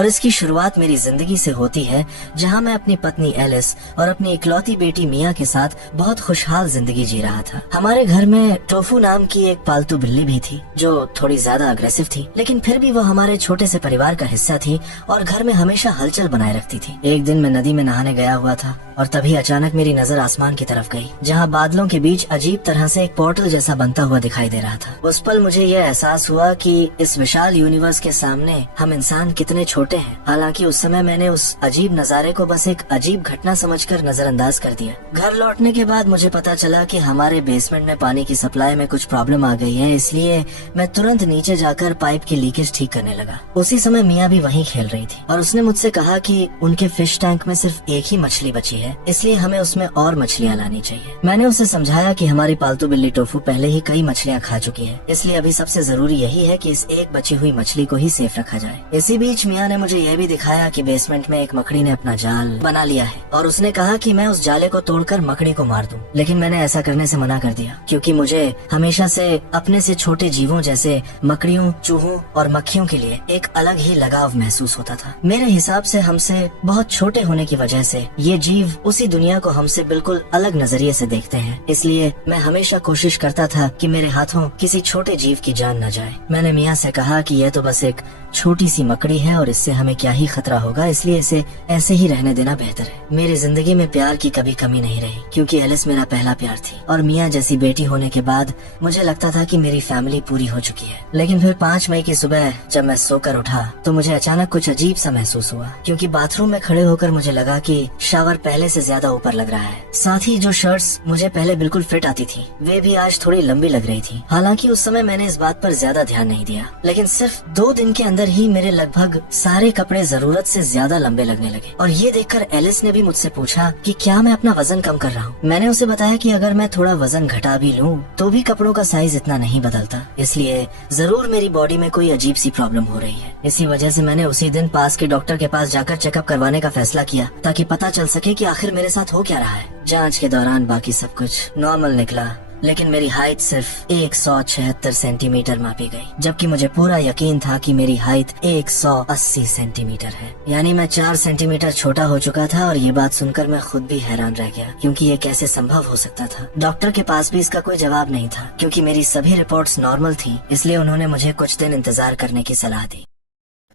और इसकी शुरुआत मेरी जिंदगी से होती है, जहां मैं अपनी पत्नी एलिस और अपनी इकलौती बेटी मिया के साथ बहुत खुशहाल जिंदगी जी रहा था। हमारे घर में टोफू नाम की एक पालतू बिल्ली भी थी, जो थोड़ी ज्यादा अग्रेसिव थी, लेकिन फिर भी वो हमारे छोटे से परिवार का हिस्सा थी और घर में हमेशा हलचल बनाए रखती थी। एक दिन मैं नदी में नहाने गया हुआ था और तभी अचानक मेरी नजर आसमान की तरफ गई, जहां बादलों के बीच अजीब तरह से एक पोर्टल जैसा बनता हुआ दिखाई दे रहा था। उस पल मुझे यह एहसास हुआ कि इस विशाल यूनिवर्स के सामने हम इंसान कितने छोटे हैं। हालांकि उस समय मैंने उस अजीब नजारे को बस एक अजीब घटना समझकर नजरअंदाज कर दिया। घर लौटने के बाद मुझे पता चला कि हमारे बेसमेंट में पानी की सप्लाई में कुछ प्रॉब्लम आ गई है, इसलिए मैं तुरंत नीचे जाकर पाइप की लीकेज ठीक करने लगा। उसी समय मिया भी वहीं खेल रही थी और उसने मुझसे कहा कि उनके फिश टैंक में सिर्फ एक ही मछली बची है, इसलिए हमें उसमें और मछलियाँ लानी चाहिए। मैंने उसे समझाया कि हमारी पालतू बिल्ली टोफू पहले ही कई मछलियाँ खा चुकी है, इसलिए अभी सबसे जरूरी यही है कि इस एक बची हुई मछली को ही सेफ रखा जाए। इसी बीच मिया ने मुझे यह भी दिखाया कि बेसमेंट में एक मकड़ी ने अपना जाल बना लिया है और उसने कहा कि मैं उस जाले को तोड़कर मकड़ी को मार दूं। लेकिन मैंने ऐसा करने से मना कर दिया, क्योंकि मुझे हमेशा से अपने से छोटे जीवों जैसे मकड़ियों, चूहों और मक्खियों के लिए एक अलग ही लगाव महसूस होता था। मेरे हिसाब से हमसे बहुत छोटे होने की वजह से ये जीव उसी दुनिया को हमसे बिल्कुल अलग नजरिए से देखते हैं, इसलिए मैं हमेशा कोशिश करता था कि मेरे हाथों किसी छोटे जीव की जान न जाए। मैंने मिया से कहा कि यह तो बस एक छोटी सी मकड़ी है और इससे हमें क्या ही खतरा होगा, इसलिए इसे ऐसे ही रहने देना बेहतर है। मेरी जिंदगी में प्यार की कभी कमी नहीं रही, क्योंकि एलिस मेरा पहला प्यार थी और मिया जैसी बेटी होने के बाद मुझे लगता था कि मेरी फैमिली पूरी हो चुकी है। लेकिन फिर 5 मई की सुबह जब मैं सोकर उठा तो मुझे अचानक कुछ अजीब सा महसूस हुआ, क्योंकि बाथरूम में खड़े होकर मुझे लगा कि शावर पहले से ज्यादा ऊपर लग रहा है। साथ ही जो शर्ट्स मुझे पहले बिल्कुल फिट आती थी वे भी आज थोड़ी लंबी लग रही थी। हालांकि उस समय मैंने इस बात पर ज्यादा ध्यान नहीं दिया, लेकिन सिर्फ 2 दिन के अंदर ही मेरे लगभग सारे कपड़े जरूरत से ज्यादा लंबे लगने लगे। और ये देखकर एलिस ने भी मुझसे पूछा कि क्या मैं अपना वजन कम कर रहा हूँ। मैंने उसे बताया कि अगर मैं थोड़ा वजन घटा भी लूँ तो भी कपड़ों का साइज इतना नहीं बदलता, इसलिए जरूर मेरी बॉडी में कोई अजीब सी प्रॉब्लम हो रही है। इसी वजह से मैंने उसी दिन पास के डॉक्टर के पास जाकर चेकअप करवाने का फैसला किया, ताकि पता चल सके कि आखिर मेरे साथ हो क्या रहा है। जांच के दौरान बाकी सब कुछ नॉर्मल निकला, लेकिन मेरी हाइट सिर्फ 176 सेंटीमीटर मापी गई, जबकि मुझे पूरा यकीन था कि मेरी हाइट 180 सेंटीमीटर है। यानी मैं 4 सेंटीमीटर छोटा हो चुका था और ये बात सुनकर मैं खुद भी हैरान रह गया, क्योंकि ये कैसे संभव हो सकता था। डॉक्टर के पास भी इसका कोई जवाब नहीं था, क्योंकि मेरी सभी रिपोर्ट्स नॉर्मल थी, इसलिए उन्होंने मुझे कुछ दिन इंतजार करने की सलाह दी।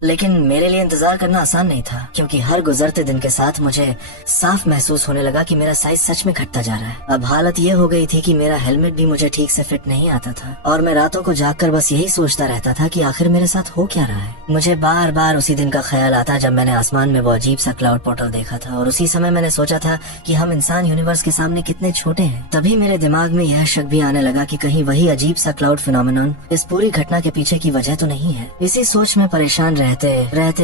लेकिन मेरे लिए इंतजार करना आसान नहीं था, क्योंकि हर गुजरते दिन के साथ मुझे साफ महसूस होने लगा कि मेरा साइज सच में घटता जा रहा है। अब हालत ये हो गई थी कि मेरा हेलमेट भी मुझे ठीक से फिट नहीं आता था और मैं रातों को जागकर बस यही सोचता रहता था कि आखिर मेरे साथ हो क्या रहा है। मुझे बार बार उसी दिन का ख्याल आता जब मैंने आसमान में वो अजीब सा क्लाउड पोर्टल देखा था और उसी समय मैंने सोचा था कि हम इंसान यूनिवर्स के सामने कितने छोटे हैं। तभी मेरे दिमाग में यह शक भी आने लगा कि कहीं वही अजीब सा क्लाउड फिनोमेनन इस पूरी घटना के पीछे की वजह तो नहीं है। इसी सोच में परेशान रहते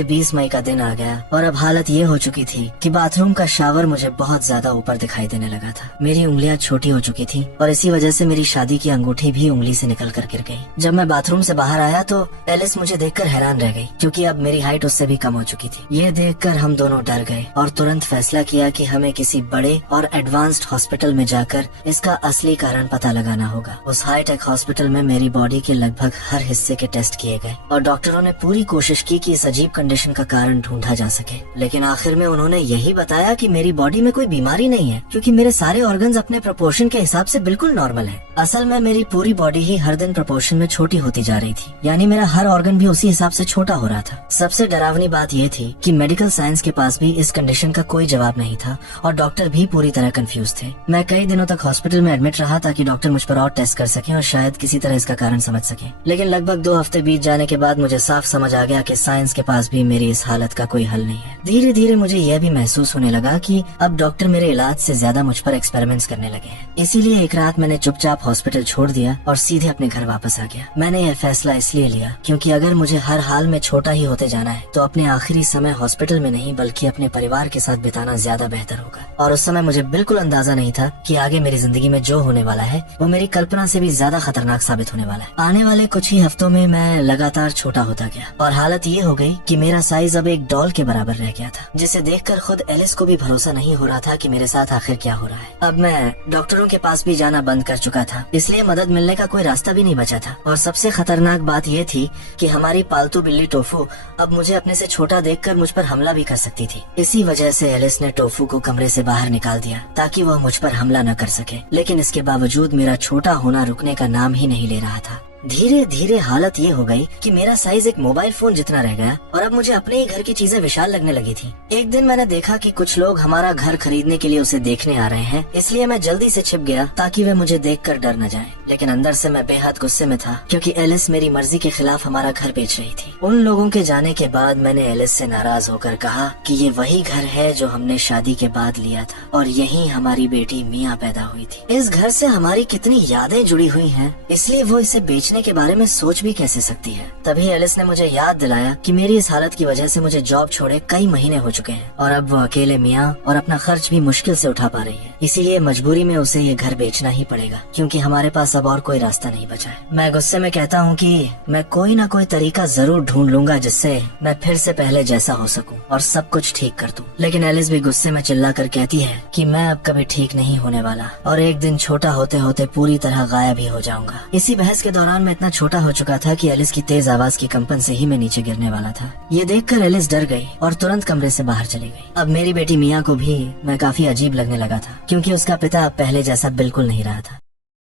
20 मई का दिन आ गया और अब हालत ये हो चुकी थी कि बाथरूम का शावर मुझे बहुत ज्यादा ऊपर दिखाई देने लगा था। मेरी उंगलियां छोटी हो चुकी थी और इसी वजह से मेरी शादी की अंगूठी भी उंगली से निकलकर गिर गई। जब मैं बाथरूम से बाहर आया तो एलिस मुझे देखकर हैरान रह गई, क्योंकि अब मेरी हाइट उससे भी कम हो चुकी थी। ये देखकर हम दोनों डर गए और तुरंत फैसला किया कि हमें किसी बड़े और एडवांस्ड हॉस्पिटल में जाकर इसका असली कारण पता लगाना होगा। उस हाईटेक हॉस्पिटल में मेरी बॉडी के लगभग हर हिस्से के टेस्ट किए गए और डॉक्टरों ने पूरी कोशिश की कि इस अजीब कंडीशन का कारण ढूंढा जा सके। लेकिन आखिर में उन्होंने यही बताया कि मेरी बॉडी में कोई बीमारी नहीं है, क्योंकि मेरे सारे ऑर्गन्स अपने प्रोपोर्शन के हिसाब से बिल्कुल नॉर्मल है। असल में मेरी पूरी बॉडी ही हर दिन प्रोपोर्शन में छोटी होती जा रही थी, यानी मेरा हर ऑर्गन भी उसी हिसाब से छोटा हो रहा था। सबसे डरावनी बात यह थी कि मेडिकल साइंस के पास भी इस कंडीशन का कोई जवाब नहीं था और डॉक्टर भी पूरी तरह कंफ्यूज थे। मैं कई दिनों तक हॉस्पिटल में एडमिट रहा ताकि डॉक्टर मुझ पर और टेस्ट कर सके और शायद किसी तरह इसका कारण समझ सके। लेकिन लगभग 2 हफ्ते बीत जाने के बाद मुझे साफ समझ आ गया कि साइंस के पास भी मेरी इस हालत का कोई हल नहीं है। धीरे धीरे मुझे यह भी महसूस होने लगा कि अब डॉक्टर मेरे इलाज से ज्यादा मुझ पर एक्सपेरिमेंट्स करने लगे हैं। इसीलिए एक रात मैंने चुपचाप हॉस्पिटल छोड़ दिया और सीधे अपने घर वापस आ गया। मैंने यह फैसला इसलिए लिया क्योंकि अगर मुझे हर हाल में छोटा ही होते जाना है तो अपने आखिरी समय हॉस्पिटल में नहीं बल्कि अपने परिवार के साथ बिताना ज्यादा बेहतर होगा। और उस समय मुझे बिल्कुल अंदाजा नहीं था कि आगे मेरी जिंदगी में जो होने वाला है वो मेरी कल्पना से भी ज्यादा खतरनाक साबित होने वाला है। आने वाले कुछ ही हफ्तों में मैं लगातार छोटा होता गया और हालत ये हो गई कि मेरा साइज अब एक डॉल के बराबर रह गया था, जिसे देखकर खुद एलिस को भी भरोसा नहीं हो रहा था कि मेरे साथ आखिर क्या हो रहा है। अब मैं डॉक्टरों के पास भी जाना बंद कर चुका था, इसलिए मदद मिलने का कोई रास्ता भी नहीं बचा था। और सबसे खतरनाक बात ये थी कि हमारी पालतू बिल्ली टोफू अब मुझे अपने से छोटा देखकर मुझ पर हमला भी कर सकती थी। इसी वजह से एलिस ने टोफू को कमरे से बाहर निकाल दिया ताकि वह मुझ पर हमला न कर सके, लेकिन इसके बावजूद मेरा छोटा होना रुकने का नाम ही नहीं ले रहा था। धीरे धीरे हालत ये हो गई कि मेरा साइज एक मोबाइल फोन जितना रह गया और अब मुझे अपने ही घर की चीजें विशाल लगने लगी थी। एक दिन मैंने देखा कि कुछ लोग हमारा घर खरीदने के लिए उसे देखने आ रहे हैं, इसलिए मैं जल्दी से छिप गया ताकि वे मुझे देखकर डर न जाएं। लेकिन अंदर से मैं बेहद गुस्से में था क्योंकि एलिस मेरी मर्जी के खिलाफ हमारा घर बेच रही थी। उन लोगों के जाने के बाद मैंने एलिस से नाराज होकर कहा कि ये वही घर है जो हमने शादी के बाद लिया था और यहीं हमारी बेटी मिया पैदा हुई थी। इस घर से हमारी कितनी यादें जुड़ी हुई हैं, इसलिए वो इसे बेचने के बारे में सोच भी कैसे सकती है। तभी एलिस ने मुझे याद दिलाया कि मेरी इस हालत की वजह से मुझे जॉब छोड़े कई महीने हो चुके हैं और अब वो अकेले मियाँ और अपना खर्च भी मुश्किल से उठा पा रही है, इसीलिए मजबूरी में उसे ये घर बेचना ही पड़ेगा क्योंकि हमारे पास अब और कोई रास्ता नहीं बचा है। मैं गुस्से में कहता हूँ कि मैं कोई ना कोई तरीका जरूर ढूंढ लूंगा जिससे मैं फिर से पहले जैसा हो सकूं और सब कुछ ठीक कर दूं। लेकिन एलिस भी गुस्से में चिल्ला कर कहती है कि मैं अब कभी ठीक नहीं होने वाला और एक दिन छोटा होते होते पूरी तरह गायब ही हो जाऊंगा। इसी बहस के दौरान मैं इतना छोटा हो चुका था कि एलिस की तेज आवाज की कंपन से ही मैं नीचे गिरने वाला था। ये देखकर एलिस डर गई और तुरंत कमरे से बाहर चली गई। अब मेरी बेटी मिया को भी मैं काफी अजीब लगने लगा था क्योंकि उसका पिता अब पहले जैसा बिल्कुल नहीं रहा था।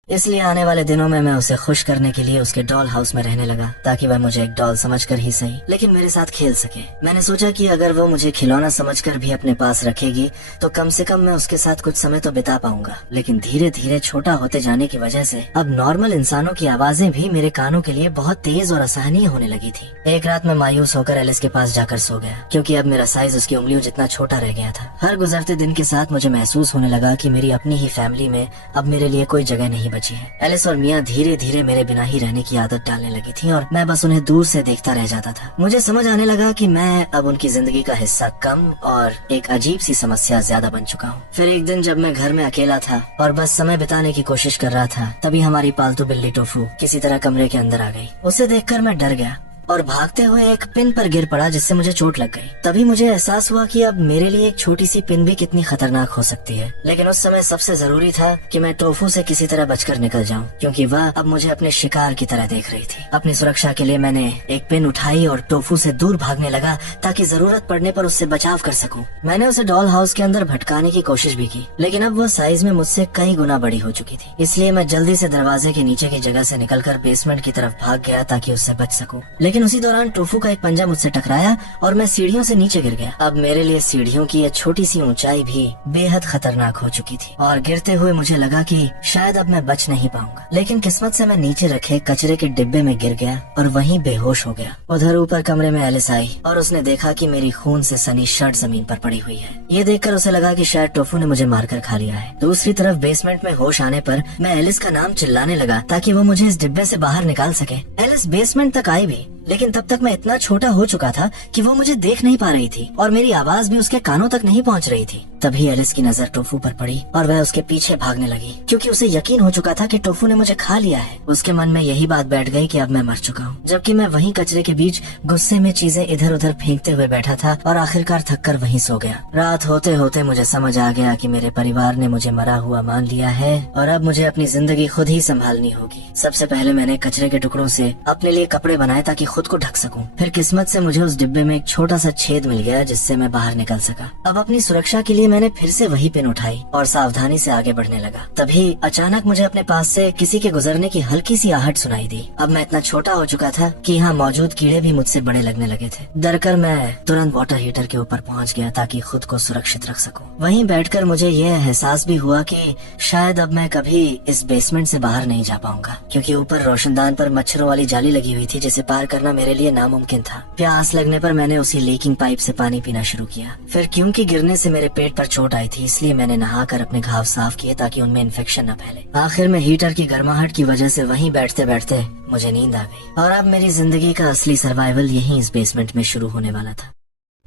इसलिए आने वाले दिनों में मैं उसे खुश करने के लिए उसके डॉल हाउस में रहने लगा ताकि वह मुझे एक डॉल समझकर ही सही लेकिन मेरे साथ खेल सके। मैंने सोचा कि अगर वो मुझे खिलौना समझकर भी अपने पास रखेगी तो कम से कम मैं उसके साथ कुछ समय तो बिता पाऊंगा। लेकिन धीरे धीरे छोटा होते जाने की वजह से अब नॉर्मल इंसानों की आवाजें भी मेरे कानों के लिए बहुत तेज और असहनीय होने लगी थी। एक रात मैं मायूस होकर एलिस के पास जाकर सो गया क्योंकि अब मेरा साइज उसकी उंगलियों जितना छोटा रह गया था। हर गुजरते दिन के साथ मुझे महसूस होने लगा कि मेरी अपनी ही फैमिली में अब मेरे लिए कोई जगह नहीं बची है। एलिस और मियाँ धीरे धीरे मेरे बिना ही रहने की आदत डालने लगी थी और मैं बस उन्हें दूर से देखता रह जाता था। मुझे समझ आने लगा कि मैं अब उनकी जिंदगी का हिस्सा कम और एक अजीब सी समस्या ज्यादा बन चुका हूँ। फिर एक दिन जब मैं घर में अकेला था और बस समय बिताने की कोशिश कर रहा था, तभी हमारी पालतू बिल्ली टोफू किसी तरह कमरे के अंदर आ गई। उसे देखकर मैं डर गया और भागते हुए एक पिन पर गिर पड़ा जिससे मुझे चोट लग गई। तभी मुझे एहसास हुआ कि अब मेरे लिए एक छोटी सी पिन भी कितनी खतरनाक हो सकती है। लेकिन उस समय सबसे जरूरी था कि मैं टोफू से किसी तरह बचकर निकल जाऊं क्योंकि वह अब मुझे अपने शिकार की तरह देख रही थी। अपनी सुरक्षा के लिए मैंने एक पिन उठाई और टोफू से दूर भागने लगा ताकि जरूरत पड़ने पर उससे बचाव कर सकूं। मैंने उसे डॉल हाउस के अंदर भटकाने की कोशिश भी की लेकिन अब वो साइज में मुझसे कई गुना बड़ी हो चुकी थी। इसलिए मैं जल्दी से दरवाजे के नीचे की जगह से निकलकर बेसमेंट की तरफ भाग गया ताकि उससे बच सकूं। लेकिन उसी दौरान टोफू का एक पंजा मुझसे टकराया और मैं सीढ़ियों से नीचे गिर गया। अब मेरे लिए सीढ़ियों की ये छोटी सी ऊंचाई भी बेहद खतरनाक हो चुकी थी और गिरते हुए मुझे लगा कि शायद अब मैं बच नहीं पाऊंगा। लेकिन किस्मत से मैं नीचे रखे कचरे के डिब्बे में गिर गया और वहीं बेहोश हो गया। उधर ऊपर कमरे में एलिस आई और उसने देखा कि मेरी खून से सनी शर्ट जमीन पर पड़ी हुई है। ये देखकर उसे लगा कि शायद टोफू ने मुझे मारकर खा लिया है। दूसरी तरफ बेसमेंट में होश आने पर मैं एलिस का नाम चिल्लाने लगा ताकि वो मुझे इस डिब्बे से बाहर निकाल सके। एलिस बेसमेंट तक आई भी लेकिन तब तक मैं इतना छोटा हो चुका था कि वो मुझे देख नहीं पा रही थी और मेरी आवाज भी उसके कानों तक नहीं पहुंच रही थी। तभी एलिस की नजर टोफू पर पड़ी और वह उसके पीछे भागने लगी क्योंकि उसे यकीन हो चुका था कि टोफू ने मुझे खा लिया है। उसके मन में यही बात बैठ गई कि अब मैं मर चुका हूँ, जबकि मैं वहीं कचरे के बीच गुस्से में चीजें इधर उधर फेंकते हुए बैठा था और आखिरकार थक कर वहीं सो गया। रात होते होते मुझे समझ आ गया कि मेरे परिवार ने मुझे मरा हुआ मान लिया है और अब मुझे अपनी जिंदगी खुद ही संभालनी होगी। सबसे पहले मैंने कचरे के टुकड़ों से अपने लिए कपड़े बनाए ताकि खुद को ढक सकूं। फिर किस्मत से मुझे उस डिब्बे में एक छोटा सा छेद मिल गया जिससे मैं बाहर निकल सका। अब अपनी सुरक्षा के लिए मैंने फिर से वही पिन उठाई और सावधानी से आगे बढ़ने लगा। तभी अचानक मुझे अपने पास से किसी के गुजरने की हल्की सी आहट सुनाई दी। अब मैं इतना छोटा हो चुका था कि यहाँ मौजूद कीड़े भी मुझसे बड़े लगने लगे थे। डरकर मैं तुरंत वाटर हीटर के ऊपर पहुँच गया ताकि खुद को सुरक्षित रख सकूं। वहीं बैठकर मुझे यह एहसास भी हुआ कि शायद अब मैं कभी इस बेसमेंट से बाहर नहीं जा पाऊंगा क्योंकि ऊपर रोशनदान पर मच्छरों वाली जाली लगी हुई थी जिसे पार करना मेरे लिए नामुमकिन था। प्यास लगने पर मैंने उसी लीकिंग पाइप से पानी पीना शुरू किया। फिर क्योंकि गिरने से मेरे पेट पर चोट आई थी इसलिए मैंने नहाकर अपने घाव साफ किए ताकि उनमें इन्फेक्शन न फैले। आखिर में हीटर की गर्माहट की वजह से वहीं बैठते बैठते मुझे नींद आ गई और अब मेरी जिंदगी का असली सर्वाइवल यहीं इस बेसमेंट में शुरू होने वाला था।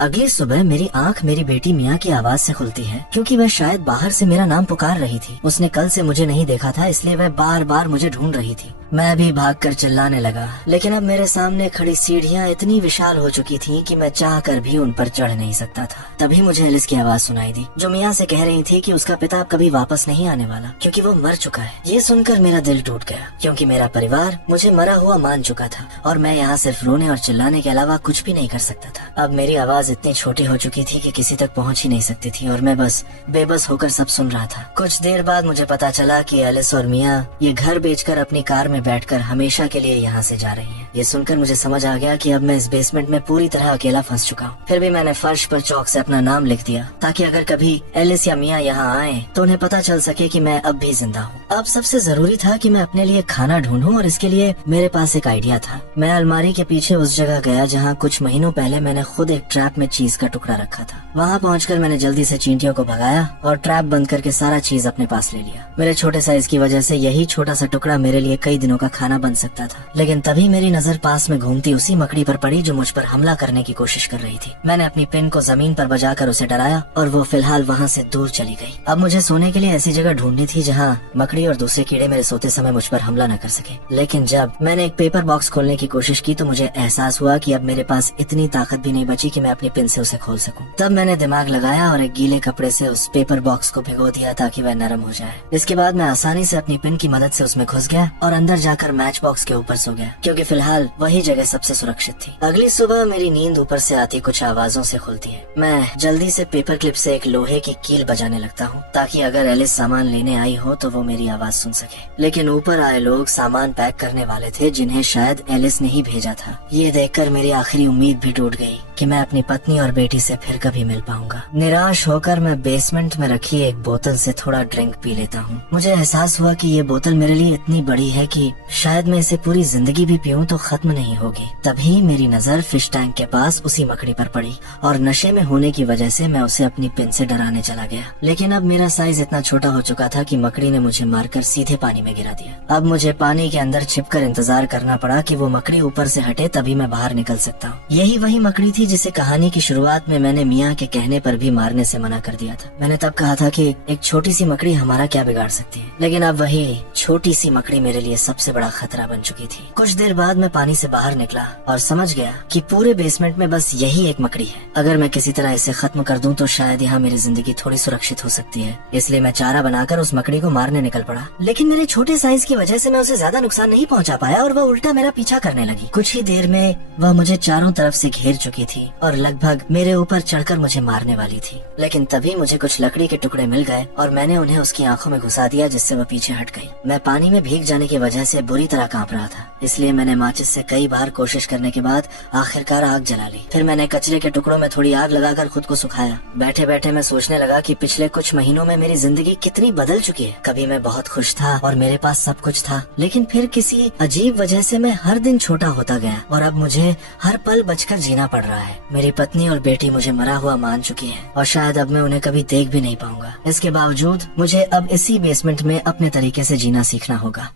अगली सुबह मेरी आंख मेरी बेटी मिया की आवाज से खुलती है, क्योंकि वह शायद बाहर से मेरा नाम पुकार रही थी। उसने कल से मुझे नहीं देखा था, इसलिए वह बार बार मुझे ढूंढ रही थी। मैं भी भागकर चिल्लाने लगा, लेकिन अब मेरे सामने खड़ी सीढ़ियाँ इतनी विशाल हो चुकी थीं कि मैं चाहकर भी उन पर चढ़ नहीं सकता था। तभी मुझे एलिस की आवाज सुनाई दी, जो मिया से कह रही थी कि उसका पिता कभी वापस नहीं आने वाला, क्योंकि वो मर चुका है। ये सुनकर मेरा दिल टूट गया, क्योंकि मेरा परिवार मुझे मरा हुआ मान चुका था और मैं यहाँ सिर्फ रोने और चिल्लाने के अलावा कुछ भी नहीं कर सकता था। अब मेरी आवाज इतनी छोटी हो चुकी थी कि किसी तक पहुँच ही नहीं सकती थी और मैं बस बेबस होकर सब सुन रहा था। कुछ देर बाद मुझे पता चला कि एलिस और मिया ये घर बेचकर अपनी कार में बैठकर हमेशा के लिए यहाँ से जा रही हैं। ये सुनकर मुझे समझ आ गया कि अब मैं इस बेसमेंट में पूरी तरह अकेला फंस चुका हूँ। फिर भी मैंने फर्श पर चौक से अपना नाम लिख दिया, ताकि अगर कभी एलिस या मिया यहाँ आए तो उन्हें पता चल सके कि मैं अब भी जिंदा हूँ। अब सबसे जरूरी था कि मैं अपने लिए खाना ढूंढूं और इसके लिए मेरे पास एक आइडिया था। मैं अलमारी के पीछे उस जगह गया जहाँ कुछ महीनों पहले मैंने खुद एक ट्रैप में चीज का टुकड़ा रखा था। वहाँ पहुँचकर मैंने जल्दी से चींटियों को भगाया और ट्रैप बंद करके सारा चीज अपने पास ले लिया। मेरे छोटे साइज की वजह से यही छोटा सा टुकड़ा मेरे लिए कई दिनों का खाना बन सकता था, लेकिन तभी मेरी नजर पास में घूमती उसी मकड़ी पर पड़ी जो मुझ पर हमला करने की कोशिश कर रही थी। मैंने अपनी पिन को जमीन पर बजाकर उसे डराया और वो फिलहाल वहाँ से दूर चली गई। अब मुझे सोने के लिए ऐसी जगह ढूंढनी थी जहाँ मकड़ी और दूसरे कीड़े मेरे सोते समय मुझ पर हमला न कर सके। लेकिन जब मैंने एक पेपर बॉक्स खोलने की कोशिश की तो मुझे एहसास हुआ कि अब मेरे पास इतनी ताकत भी नहीं बची कि मैं अपनी पिन से उसे खोल सकूं। तब मैंने दिमाग लगाया और एक गीले कपड़े से उस पेपर बॉक्स को भिगो दिया ताकि वह नरम हो जाए। इसके बाद मैं आसानी से अपनी पिन की मदद से उसमें घुस गया और अंदर जाकर मैच बॉक्स के ऊपर सो गया, क्योंकि फिलहाल वही जगह सबसे सुरक्षित थी। अगली सुबह मेरी नींद ऊपर से आती कुछ आवाजों से खुलती है। मैं जल्दी से पेपर क्लिप से एक लोहे की कील बजाने लगता हूँ, ताकि अगर एलिस सामान लेने आई हो तो वो मेरी आवाज सुन सके। लेकिन ऊपर आए लोग सामान पैक करने वाले थे, जिन्हें शायद एलिस ने ही भेजा था। ये देखकर मेरी आखिरी उम्मीद भी टूट गई कि मैं अपनी पत्नी और बेटी से फिर कभी मिल पाऊंगा। निराश होकर मैं बेसमेंट में रखी एक बोतल से थोड़ा ड्रिंक पी लेता हूँ। मुझे एहसास हुआ कि ये बोतल मेरे लिए इतनी बड़ी है कि शायद मैं इसे पूरी जिंदगी भी पीऊं तो खत्म नहीं होगी। तभी मेरी नजर फिश टैंक के पास उसी मकड़ी पर पड़ी और नशे में होने की वजह से मैं उसे अपनी पिन से डराने चला गया। लेकिन अब मेरा साइज इतना छोटा हो चुका था कि मकड़ी ने मुझे मारकर सीधे पानी में गिरा दिया। अब मुझे पानी के अंदर छिपकर इंतजार करना पड़ा कि वो मकड़ी ऊपर से हटे, तभी मैं बाहर निकल सकता हूँ। यही वही मकड़ी थी जिसे कहानी की शुरुआत में मैंने मियाँ के कहने पर भी मारने से मना कर दिया था। मैंने तब कहा था कि एक छोटी सी मकड़ी हमारा क्या बिगाड़ सकती है, लेकिन अब वही छोटी सी मकड़ी मेरे लिए सबसे बड़ा खतरा बन चुकी थी। कुछ देर बाद मैं पानी से बाहर निकला और समझ गया कि पूरे बेसमेंट में बस यही एक मकड़ी है। अगर मैं किसी तरह इसे खत्म कर दूं तो शायद यहाँ मेरी जिंदगी थोड़ी सुरक्षित हो सकती है। इसलिए मैं चारा बनाकर उस मकड़ी को मारने निकल पड़ा, लेकिन मेरे छोटे साइज की वजह से मैं उसे ज्यादा नुकसान नहीं पहुँचा पाया और वह उल्टा मेरा पीछा करने लगी। कुछ ही देर में वह मुझे चारों तरफ से घेर चुकी थी और लगभग मेरे ऊपर चढ़कर मुझे मारने वाली थी। लेकिन तभी मुझे कुछ लकड़ी के टुकड़े मिल गए और मैंने उन्हें उसकी आंखों में घुसा दिया, जिससे वह पीछे हट गई। मैं पानी में भीग जाने की वजह से बुरी तरह कांप रहा था, इसलिए मैंने माचिस से कई बार कोशिश करने के बाद आखिरकार आग जला ली। फिर मैंने कचरे के टुकड़ों में थोड़ी आग लगाकर खुद को सुखाया। बैठे बैठे मैं सोचने लगा कि पिछले कुछ महीनों में मेरी जिंदगी कितनी बदल चुकी है। कभी मैं बहुत खुश था और मेरे पास सब कुछ था, लेकिन फिर किसी अजीब वजह से मैं हर दिन छोटा होता गया और अब मुझे हर पल बचकर जीना पड़ रहा है। मेरी पत्नी और बेटी मुझे मरा हुआ मान चुकी है और शायद अब मैं उन्हें कभी देख भी नहीं पाऊंगा। इसके बावजूद मुझे अब इसी बेसमेंट में अपने तरीके से जीना सीखना होगा।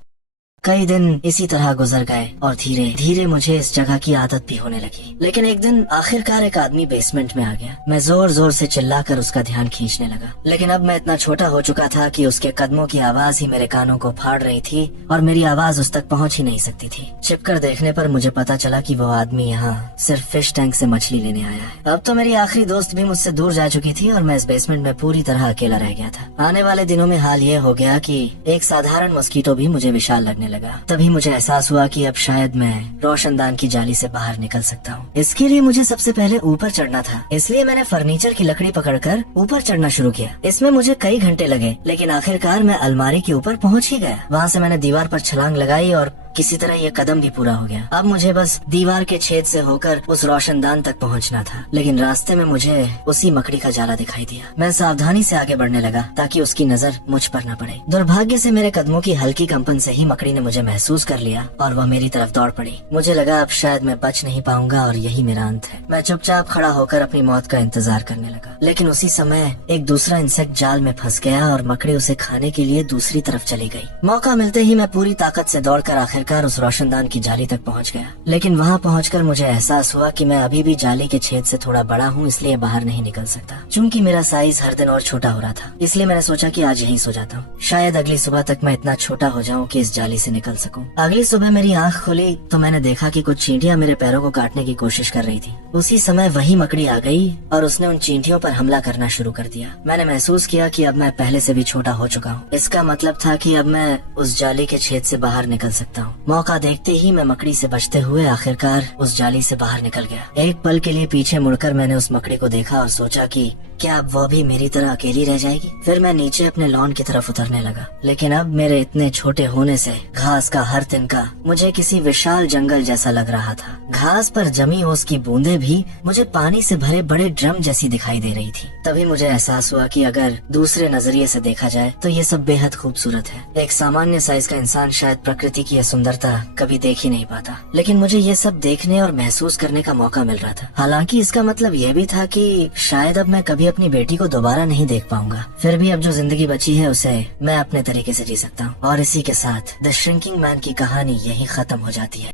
कई दिन इसी तरह गुजर गए और धीरे धीरे मुझे इस जगह की आदत भी होने लगी। लेकिन एक दिन आखिरकार एक आदमी बेसमेंट में आ गया। मैं जोर जोर से चिल्लाकर उसका ध्यान खींचने लगा, लेकिन अब मैं इतना छोटा हो चुका था कि उसके कदमों की आवाज ही मेरे कानों को फाड़ रही थी और मेरी आवाज उस तक पहुंच ही नहीं सकती थी। छिपकर देखने पर मुझे पता चला कि वो आदमी यहाँ सिर्फ फिश टैंक से मछली लेने आया है। अब तो मेरी आखिरी दोस्त भी मुझसे दूर जा चुकी थी और मैं इस बेसमेंट में पूरी तरह अकेला रह गया था। आने वाले दिनों में हाल ये हो गया कि एक साधारण मस्कीटो भी मुझे विशाल लगने लगा। तभी मुझे एहसास हुआ कि अब शायद मैं रोशनदान की जाली से बाहर निकल सकता हूँ। इसके लिए मुझे सबसे पहले ऊपर चढ़ना था, इसलिए मैंने फर्नीचर की लकड़ी पकड़कर ऊपर चढ़ना शुरू किया। इसमें मुझे कई घंटे लगे, लेकिन आखिरकार मैं अलमारी के ऊपर पहुँच ही गया। वहाँ से मैंने दीवार पर छलांग लगाई और किसी तरह ये कदम भी पूरा हो गया। अब मुझे बस दीवार के छेद से होकर उस रोशनदान तक पहुंचना था, लेकिन रास्ते में मुझे उसी मकड़ी का जाला दिखाई दिया। मैं सावधानी से आगे बढ़ने लगा ताकि उसकी नजर मुझ पर न पड़े। दुर्भाग्य से मेरे कदमों की हल्की कंपन से ही मकड़ी ने मुझे महसूस कर लिया और वह मेरी तरफ दौड़ पड़ी। मुझे लगा अब शायद मैं बच नहीं पाऊंगा और यही मेरा अंत है। मैं चुपचाप खड़ा होकर अपनी मौत का इंतजार करने लगा, लेकिन उसी समय एक दूसरा इंसेक्ट जाल में फंस गया और मकड़ी उसे खाने के लिए दूसरी तरफ चली गई। मौका मिलते ही मैं पूरी ताकत से दौड़कर आखिर आखिरकार उस रोशनदान की जाली तक पहुंच गया। लेकिन वहां पहुंचकर मुझे एहसास हुआ कि मैं अभी भी जाली के छेद से थोड़ा बड़ा हूँ, इसलिए बाहर नहीं निकल सकता। चूंकि मेरा साइज हर दिन और छोटा हो रहा था, इसलिए मैंने सोचा कि आज यहीं सो जाता हूँ। शायद अगली सुबह तक मैं इतना छोटा हो जाऊँ कि इस जाली से निकल सकूँ। अगली सुबह मेरी आँख खुली तो मैंने देखा कि कुछ चींटियां मेरे पैरों को काटने की कोशिश कर रही थी। उसी समय वही मकड़ी आ गई और उसने उन चींटियों पर हमला करना शुरू कर दिया। मैंने महसूस किया कि अब मैं पहले से भी छोटा हो चुका हूँ। इसका मतलब था कि अब मैं उस जाली के छेद से बाहर निकल सकता हूँ। मौका देखते ही मैं मकड़ी से बचते हुए आखिरकार उस जाली से बाहर निकल गया। एक पल के लिए पीछे मुड़कर मैंने उस मकड़ी को देखा और सोचा कि क्या अब वो भी मेरी तरह अकेली रह जाएगी। फिर मैं नीचे अपने लॉन की तरफ उतरने लगा, लेकिन अब मेरे इतने छोटे होने से घास का हर तिनका मुझे किसी विशाल जंगल जैसा लग रहा था। घास पर जमी ओस की बूंदें भी मुझे पानी से भरे बड़े ड्रम जैसी दिखाई दे रही थी। तभी मुझे एहसास हुआ कि अगर दूसरे नजरिए से देखा जाए तो ये सब बेहद खूबसूरत है। एक सामान्य साइज का इंसान शायद प्रकृति की यह सुंदरता कभी देख ही नहीं पाता, लेकिन मुझे ये सब देखने और महसूस करने का मौका मिल रहा था। हालांकि इसका मतलब यह भी था कि शायद अब मैं कभी अपनी बेटी को दोबारा नहीं देख पाऊंगा। फिर भी अब जो जिंदगी बची है उसे मैं अपने तरीके से जी सकता हूँ। और इसी के साथ द श्रिंकिंग मैन की कहानी यहीं खत्म हो जाती है।